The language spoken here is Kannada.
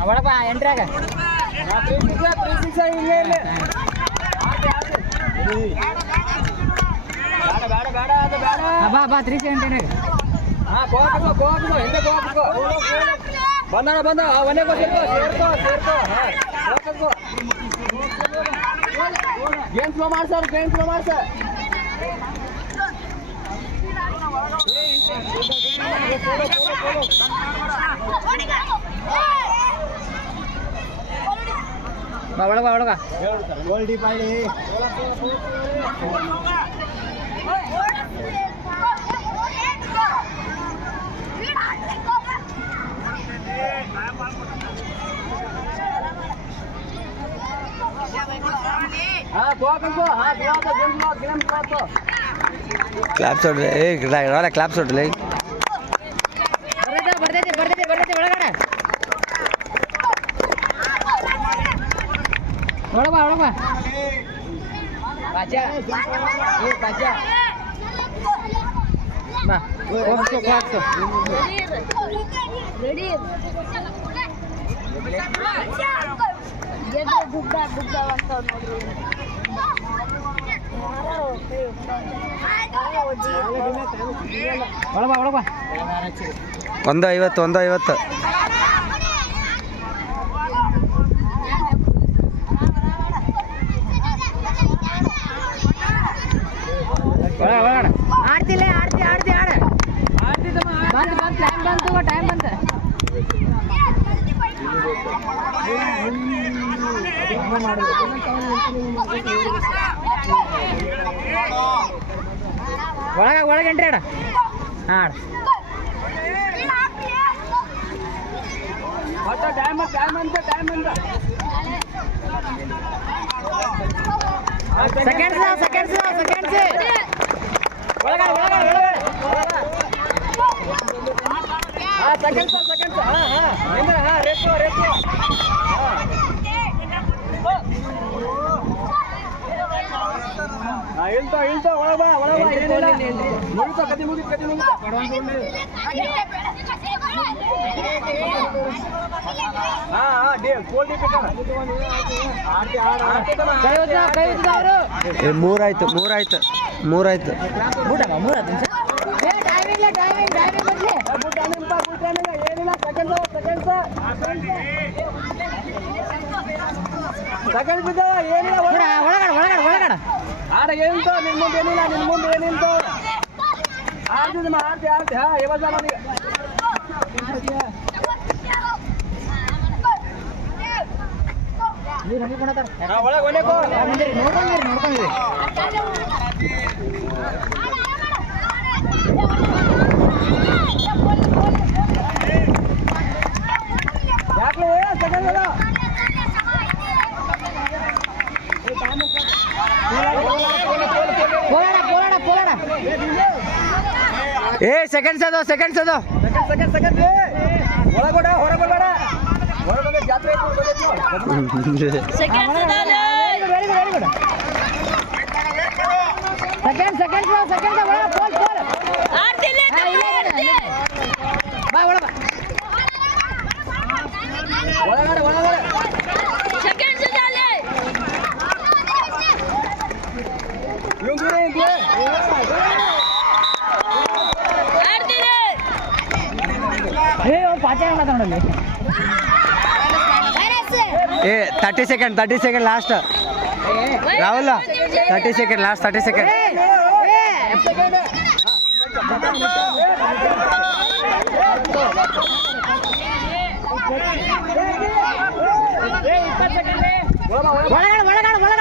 ಅವಳಪ್ಪ ಎಂಟ್ರಾಗ ಬಾ 370 ಬಂದ ಅವನೇ ಗೇಮ್ ಸ್ಲೋ ಮಾಡ್ಸರ್ ಒಳಗ ಗೋಲ್ಡಿ ಪಾಳಿ ಕ್ಲಾಪ್ಸ್ ಹೊಡ್ರಿ ಕ್ಲಾಪ್ಸ್ ಹೊಡ್ರಿ ಬರ್ತೈತಿ ಒಳಗಡೆ ಒಳಗ ಬಾಚಾ ಬಾ ಕ್ಲಾಪ್ಸ್ ರೆಡಿ ಗುಡ್ಡ ಅಂತ ನೋಡ್ರಿ ಒಳಗ 150 ಆಡ್ತಿಲ್ಲ ಆಡ್ತಿ ಟೈಮ್ ಬಂತು ಒಳಗೆ ಎಂಟ್ರಿ ಆಡ ಹಾಂ ಸೆಕೆಂಡ್ಸ್ ಒಳಗಡೆ ಇಳ್ತ ಒಳಗ ಮುಗಿತ ಕದಿ ಮುಗಿತ ಮೂರಾಯ್ತು ಒಳಗಡೆ ಆಡ ಏನಿಂತ ನಿನ್ ಮುಂದೆ ಏನಿಲ್ಲ ಆಡ್ತಿ ಯಾವಾಗ ನೋಡ್ಕೊಂಡಿರಿ ಸೆಕೆಂಡ್ಸ್ ಅದು ಒಳಗೋಡ ಹೊರಗೋಡ ಜಾತ್ರೆ ಮಾತಾಡೋಣ 30 seconds last Rahul 30 seconds last 30 seconds ಒಳಗಡೆ